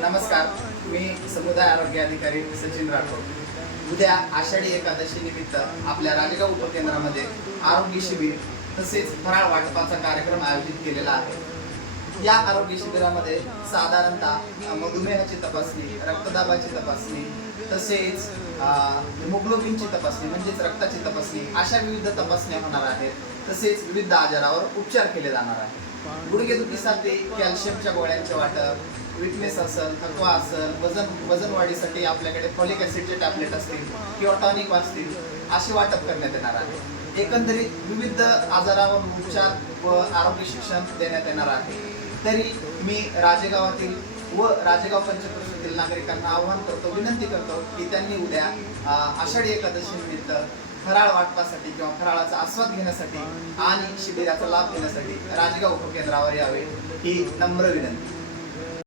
नमस्कार मी समुदाय आरोग्य अधिकारी सचिन राठोड. उद्या आषाढी एकादशी निमित्त आपल्या राजगाव उपकेंद्रामध्ये आरोग्य शिबिर तसेच फराळ वाटपाचा कार्यक्रम आयोजित केलेला आहे. या आरोग्य शिबिरामध्ये साधारणतः मधुमेहाची तपासणी रक्तदाबाची तपासणी तसेच हिमोग्लोबिनची तपासणी म्हणजेच रक्ताची तपासणी अशा विविध तपासण्या होणार आहेत. तसेच विविध आजारावर उपचार केले जाणार आहेत. गुडघेदुखीसाठी कॅल्शियमच्या गोळ्यांचे वाटप विटनेस असेल थकवा असेल वजन वजन वाढीसाठी आपल्याकडे फॉलिक ॲसिडचे टॅबलेट असतील किंवा टॉनिक असतील असे वाटप करण्यात येणार आहे. एकंदरीत विविध आजारावर उपचार व आरोग्य शिक्षण देण्यात येणार आहे. तरी मी राजेगावातील व राजेगाव पंचक्रोशीतील नागरिकांना आवाहन करतो विनंती करतो की त्यांनी उद्या आषाढी एकादशीनिमित्त फराळ वाटपासाठी किंवा फराळाचा आस्वाद घेण्यासाठी आणि शिबिराचा लाभ घेण्यासाठी राजगाव उपकेंद्रावर यावे ही नम्र विनंती.